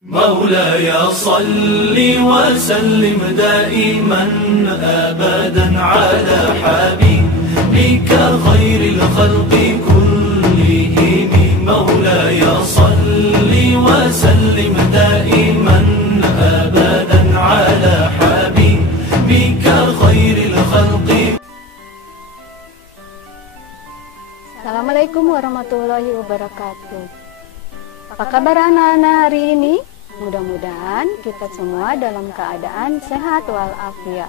مولاي صل وسلم دائما أبدا على حبيبك خير الخلق كلهم مولاي صل وسلم دائما أبدا على حبيبك خير الخلق. Assalamualaikum warahmatullahi wabarakatuh. Apa kabar anak-anak hari ini? Mudah-mudahan kita semua dalam keadaan sehat walafiat,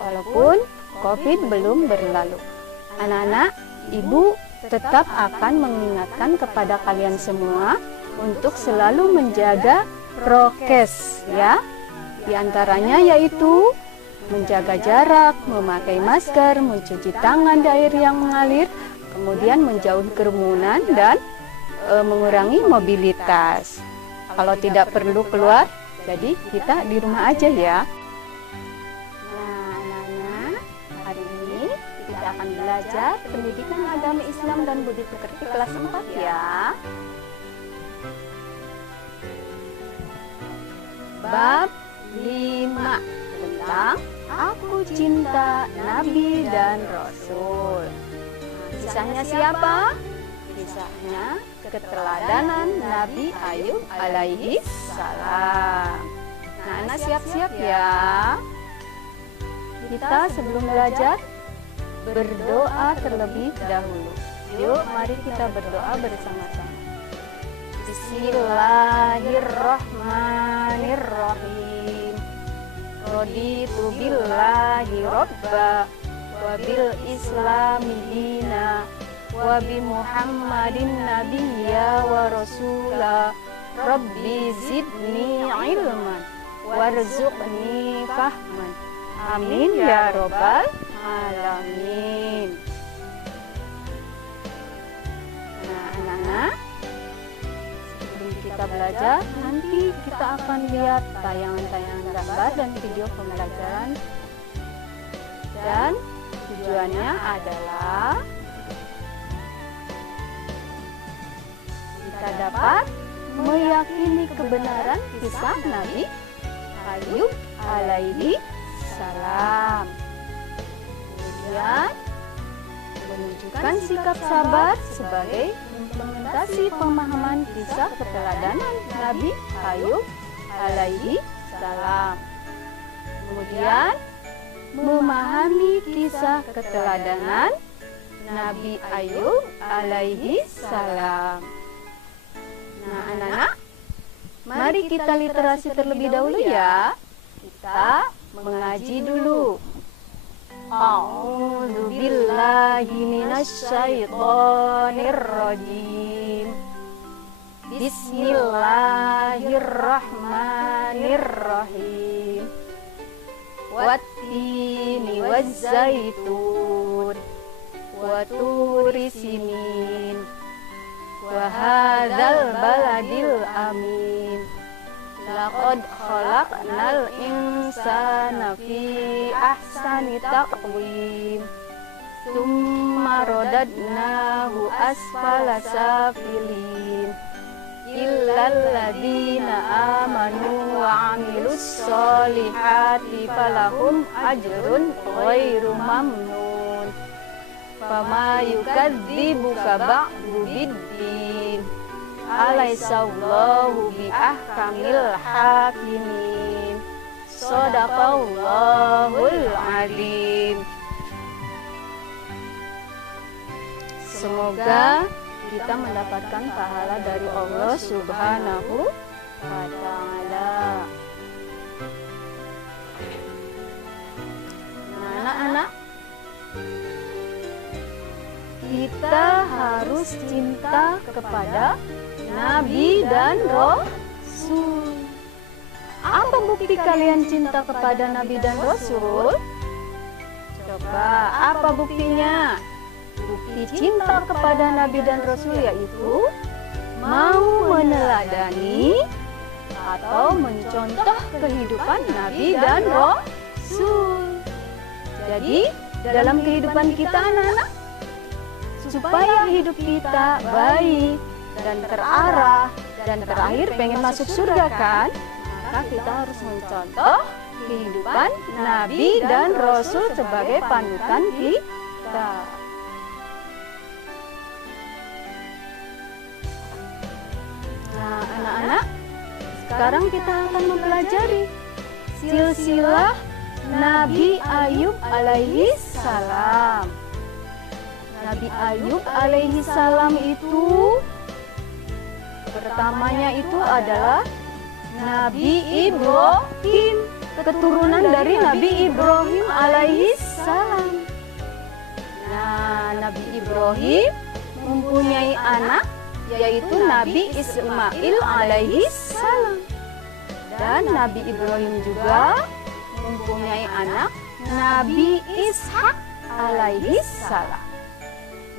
walaupun COVID belum berlalu. Anak-anak, Ibu tetap akan mengingatkan kepada kalian semua untuk selalu menjaga prokes ya. Di antaranya yaitu menjaga jarak, memakai masker, mencuci tangan di air yang mengalir, kemudian menjauhi kerumunan dan mengurangi mobilitas. Kalau tidak perlu keluar, jadi kita di rumah aja ya. Nah, anak-anak, hari ini kita akan belajar pendidikan agama Islam dan budi pekerti kelas 4 ya. Bab 5 tentang Aku Cinta Nabi dan Rasul. Kisahnya siapa? Kisahnya keteladanan Nabi Ayub alaihi salam. Nah, anak siap-siap ya. Kita sebelum belajar berdoa terlebih dahulu. Yuk, mari kita berdoa bersama-sama. Bismillahirrahmanirrahim. Raditu billahi robba wa bil islami dina wa bi Muhammadin nabiyya wa rasula. Rabbi zidni ilman warzuqni fahman. Amin ya robbal alamin. Nah, anak-anak, sebelum kita belajar, nanti kita akan lihat tayangan-tayangan gambar dan video pembelajaran, dan tujuannya adalah kita dapat meyakini kebenaran kisah Nabi Ayub alaihi salam. Kemudian menunjukkan sikap sabar sebagai implementasi pemahaman kisah keteladanan Nabi Ayub alaihi salam. Kemudian memahami kisah keteladanan Nabi Ayub alaihi salam. Nah, anak-anak, mari kita literasi terlebih dahulu ya. Kita mengaji dulu. A'udzu billahi minasy syaithanir rajim. Bismillahirrahmanirrahim. Wattini wazzaitun wa turi sinin wa hadzal baladil amin. Laqad khalaqnal insana fi ahsani taqwim. Tsumma radadnahu asfala safilin. Illal ladzina amanu wa 'amilus solihati falahum ajrun ghairu mamnun. Fama yukadzibuka ba'du biddin. Alaihissallahu biahkamil hakimin. Shadaqallahul alim. Semoga kita mendapatkan pahala dari Allah Subhanahu wa ta'ala. Nah, anak-anak, kita harus cinta kepada Nabi dan Rasul. Apa bukti kalian cinta kepada Nabi dan Rasul? Coba, apa buktinya? Bukti cinta kepada Nabi dan Rasul yaitu mau meneladani atau mencontoh kehidupan Nabi dan Rasul. Jadi, dalam kehidupan kita anak-anak, supaya hidup kita baik dan terarah dan terakhir pengen masuk surga kan? Maka kita harus mencontoh kehidupan Nabi dan Rasul sebagai panutan kita. Nah, anak-anak, sekarang kita akan mempelajari silsilah Nabi Ayub alaihi salam. Nabi Ayub alaihi salam itu pertamanya itu adalah Nabi Ibrahim, keturunan dari Nabi Ibrahim alaihi salam. Nah, Nabi Ibrahim mempunyai anak yaitu Nabi Ismail alaihi salam. Dan Nabi Ibrahim juga mempunyai anak Nabi Ishak alaihi salam.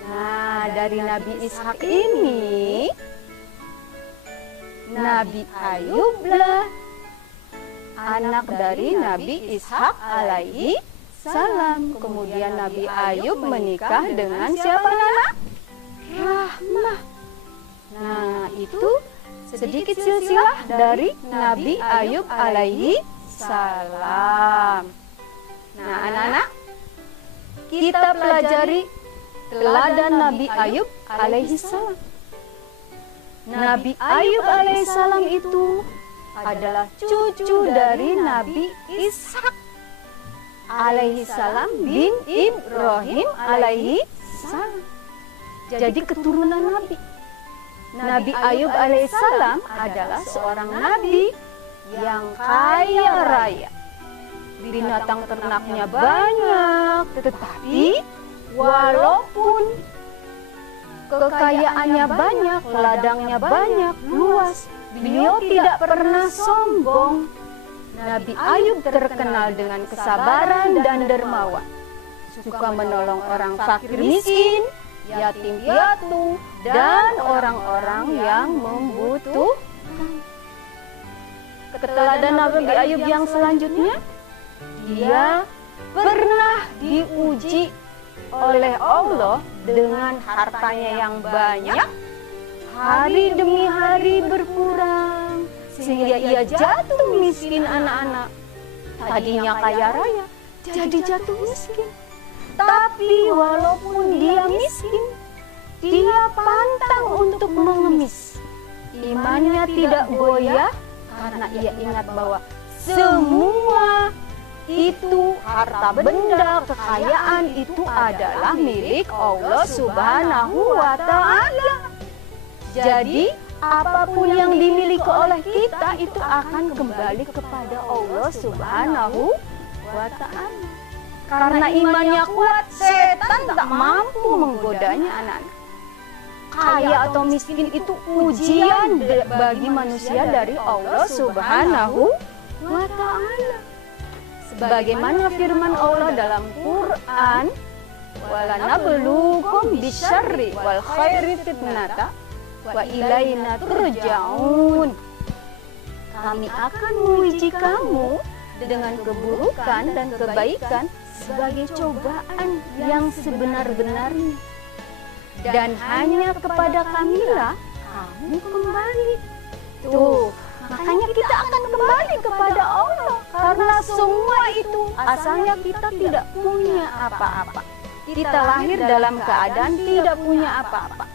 Nah, dari Nabi Ishak ini Nabi Ayublah anak dari Nabi Ishak alaihi salam. Kemudian Nabi Ayub menikah dengan siapa, Nana? Rahmah. Nah, itu sedikit silsilah dari Nabi Ayub alaihi salam. Nah, anak-anak, kita pelajari teladan Nabi Ayub alaihi salam. Nabi Ayub alaihi salam itu adalah cucu dari Nabi Ishak alaihi salam bin Ibrahim alaihi salam. Jadi keturunan Nabi. Nabi Ayub alaihissalam adalah seorang nabi yang kaya raya. Binatang ternaknya banyak, tetapi walaupun kekayaannya banyak, ladangnya banyak, luas, beliau tidak pernah sombong. Nabi Ayub terkenal dengan kesabaran dan dermawan, suka menolong orang fakir miskin, yatim piatu, dan orang-orang yang membutuhkan. Keteladan Nabi Ayub yang selanjutnya, dia pernah diuji oleh Allah dengan hartanya yang banyak. Hari demi hari berkurang, sehingga ia jatuh miskin, anak-anak. Tadinya kaya raya, jadi jatuh miskin. Tapi walaupun dia miskin, dia pantang untuk mengemis. Imannya tidak goyah karena ia ingat bahwa semua itu harta benda, kekayaan itu adalah milik Allah Subhanahu wa Ta'ala. Jadi apapun yang dimiliki oleh kita itu akan kembali kepada Allah Subhanahu wa Ta'ala. Karena imannya kuat, setan tak mampu menggodanya, anak-anak. Kaya atau miskin itu ujian bagi manusia dari Allah Subhanahu wa Ta'ala. Sebagaimana firman Allah dalam Quran, "Walanabluukum bisyarri wal khairi fitnata wa ilaina turja'un." Kami akan menguji kamu dengan keburukan dan kebaikan sebagai cobaan yang sebenar-benarnya, dan hanya kepada kamilah kamu kembali. Tuh, makanya kita akan kembali kepada Allah, karena semua itu asalnya kita tidak punya apa-apa. Kita lahir dalam keadaan tidak punya apa-apa.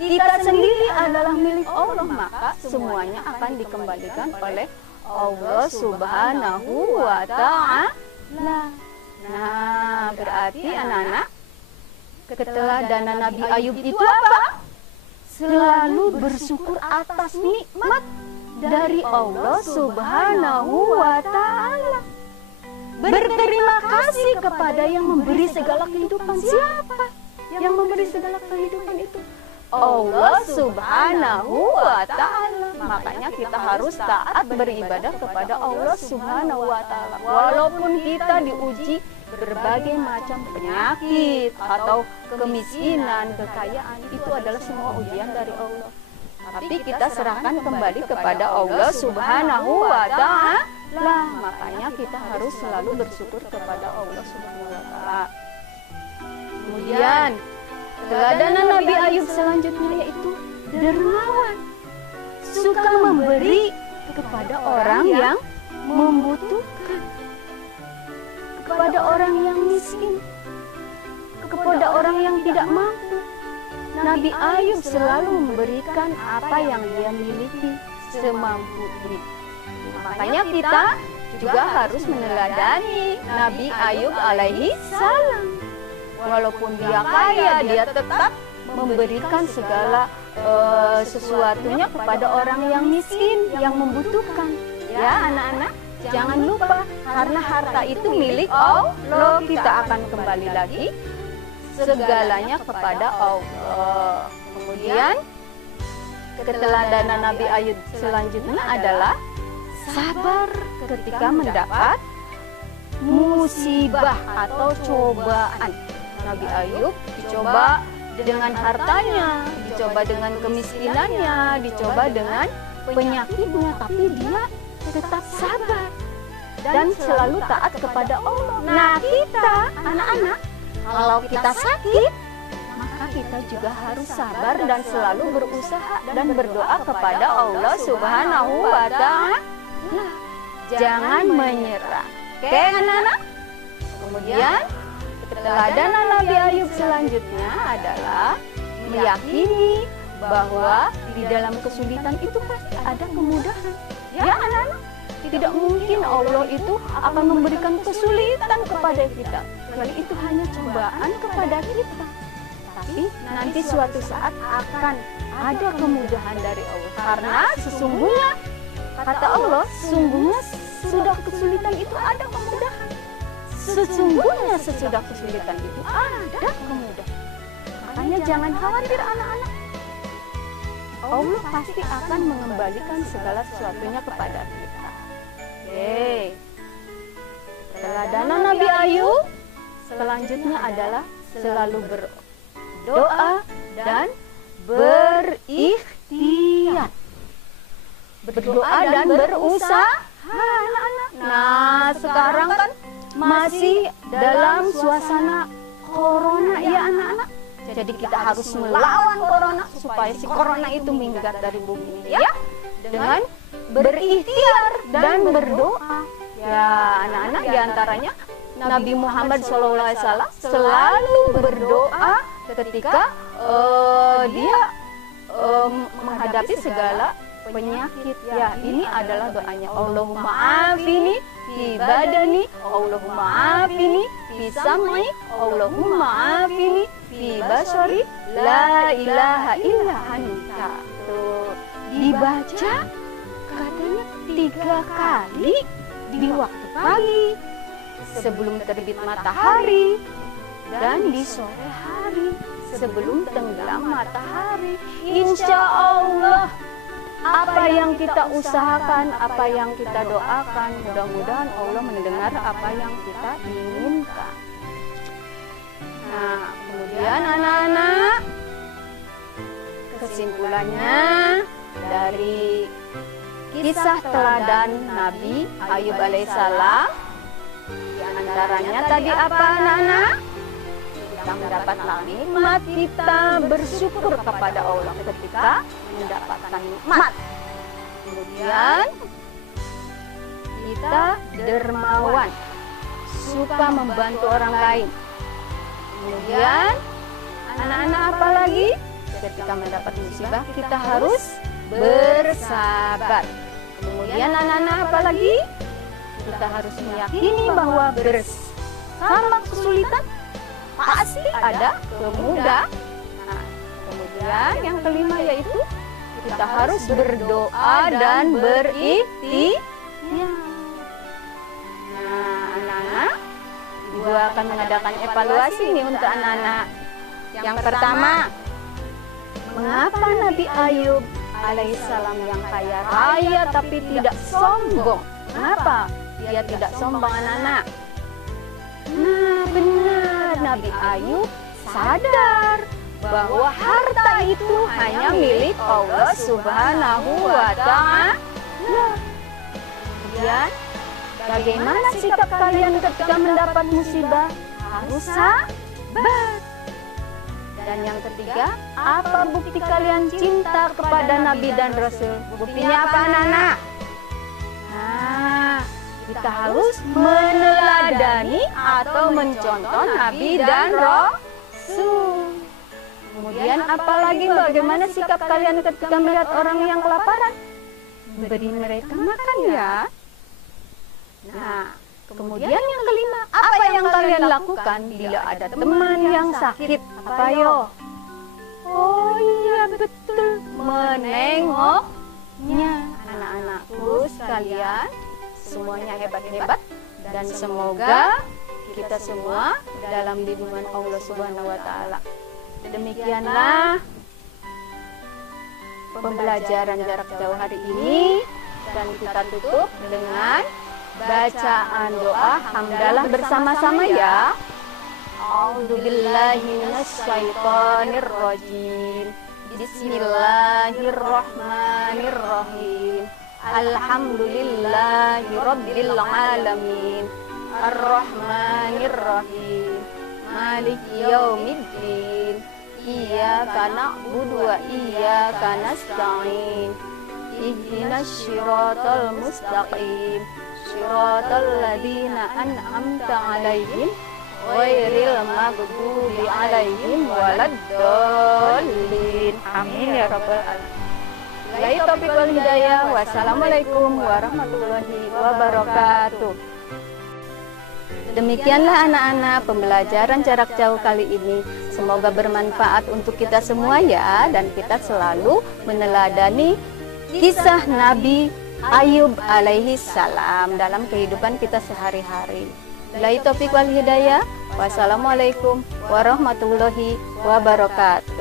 Kita sendiri adalah milik Allah, maka semuanya akan dikembalikan oleh Allah Subhanahu wa Ta'ala. Nah, berarti anak-anak, keteladanan Nabi Ayub itu apa? Selalu bersyukur atas nikmat dari Allah Subhanahu wa Ta'ala. Berterima kasih kepada yang memberi segala kehidupan. Siapa yang memberi segala kehidupan itu? Allah Subhanahu wa Ta'ala. Makanya kita harus taat beribadah kepada Allah Subhanahu wa Ta'ala. Walaupun kita diuji berbagai macam penyakit atau kemiskinan, kekayaan, itu adalah semua ujian dari Allah. Tapi kita serahkan kembali kepada Allah Subhanahu wa Ta'ala. Makanya kita harus selalu bersyukur kepada Allah Subhanahu wa Ta'ala. Kemudian teladanan Nabi Ayub selanjutnya yaitu dermawan. suka memberi kepada orang yang membutuhkan, kepada orang yang miskin, kepada orang yang tidak mampu. Nabi Ayub selalu memberikan apa yang dia miliki semampunya. Makanya kita juga harus meneladani Nabi Ayub alaihi salam. Walaupun dia kaya, dia tetap memberikan segala sesuatunya kepada orang yang miskin, yang membutuhkan. Ya anak-anak, jangan lupa, karena harta itu milik Allah. Kita akan kembali lagi segalanya kepada Allah. Kemudian keteladanan Nabi Ayub selanjutnya adalah sabar ketika mendapat musibah atau cobaan. Nabi Ayub dicoba dengan hartanya, dicoba dengan kemiskinannya, dicoba dengan penyakitnya, tapi dia tetap sabar dan selalu taat kepada Allah. Nah, kita anak-anak, kalau kita sakit, maka kita juga harus sabar dan selalu berusaha dan berdoa kepada Allah Subhanahu wa Ta'ala. Jangan menyerah. Oke, anak-anak? Kemudian keteladanan Nabi Ayub selanjutnya adalah meyakini bahwa di dalam kesulitan itu pasti ada kemudahan. Ya anak-anak, tidak mungkin Allah itu akan memberikan kesulitan kepada kita. Kecuali itu hanya cobaan kepada kita. Tapi nanti suatu saat akan ada kemudahan dari Allah. Karena sesungguhnya, kata Allah, sesungguhnya sudah kesulitan itu ada kemudahan. Sesungguhnya sesudah kesulitan itu ada kemudahan. Makanya jangan khawatir anak-anak. Allah pasti akan mengembalikan segala sesuatunya kepada kita. Oke. Teladanan Nabi Ayub selanjutnya adalah selalu berdoa dan berikhtiar. Berdoa dan berusaha, anak-anak. Nah, sekarang kan masih dalam suasana corona ya anak-anak. Jadi kita harus melawan corona supaya si corona itu minggat dari bumi ini ya. Dengan berikhtiar dan berdoa. Ya anak-anak, diantaranya Nabi Muhammad SAW selalu berdoa ketika dia menghadapi segala penyakit. Ya, ini adalah doanya. Allahumma afini fi badani, Allahumma afini fi sam'i, Allahumma afini fi basari, la ilaha illa anta. Tuh, dibaca katanya 3 kali di waktu pagi, sebelum terbit matahari, dan di sore hari sebelum tenggelam matahari. Insya Allah, apa yang kita usahakan, apa yang kita doakan, mudah-mudahan Allah mendengar apa yang kita inginkan. Nah, kemudian anak-anak, kesimpulannya dari kisah teladan Nabi Ayub alaihissalam, di antaranya tadi apa anak-anak? Kita mendapatkan nikmat, kita bersyukur kepada Allah ketika mendapatkan nikmat. Kemudian kita dermawan, suka membantu orang lain. Kemudian anak-anak apa lagi? Ketika mendapat musibah kita harus bersabar. Kemudian anak-anak apa lagi? Kita harus meyakini bahwa bersama kesulitan pasti ada kemudahan. Nah, kemudian yang kelima yaitu kita harus berdoa dan berikhtiar. Nah, anak-anak, Ibu akan mengadakan evaluasi nih untuk anak-anak. Yang pertama, mengapa Nabi Ayub alaihissalam yang kaya raya tapi tidak sombong? Kenapa dia tidak sombong anak-anak? Nah, benar, Nabi Ayub sadar bahwa harta itu hanya milik Allah Subhanahu wa Ta'ala. Kemudian, bagaimana sikap kalian ketika mendapat musibah? Harus sabar. Dan yang ketiga, apa bukti kalian cinta kepada Nabi dan Rasul? Buktinya apa anak-anak? Nah, kita harus meneladani atau mencontoh Nabi dan Rasul. Kemudian apalagi bagaimana sikap kalian ketika melihat orang yang kelaparan? Beri mereka makan ya. Nah, kemudian yang kelima, apa yang kalian lakukan bila ada teman yang sakit? Apa yo? Oh iya betul, menengoknya. Anak-anakku sekalian, semuanya hebat-hebat dan semoga kita semua dalam lindungan Allah Subhanahu wa taala. Demikianlah pembelajaran jarak jauh hari ini, dan kita tutup dengan bacaan doa hamdalah bersama-sama ya. A'udzubillahi minasyaitonirrajim. Bismillahirrahmanirrahim. Alhamdulillahi rabbil alamin. Arrahmanirrahim. Maliki yaumiddin. Iyyaka na'budu wa iyyaka nasta'in. Ihdinas siratal mustaqim. Siratal ladzina an'amta 'alaihim ghairil maghdubi 'alaihim waladdallin. Amin ya rabbal alamin. Billahi taufiq wal hidayah. Wassalamualaikum warahmatullahi wabarakatuh. Demikianlah anak-anak pembelajaran jarak jauh kali ini. Semoga bermanfaat untuk kita semua ya, dan kita selalu meneladani kisah Nabi Ayub alaihi salam dalam kehidupan kita sehari-hari. Billahi taufiq wal hidayah. Wassalamualaikum warahmatullahi wabarakatuh.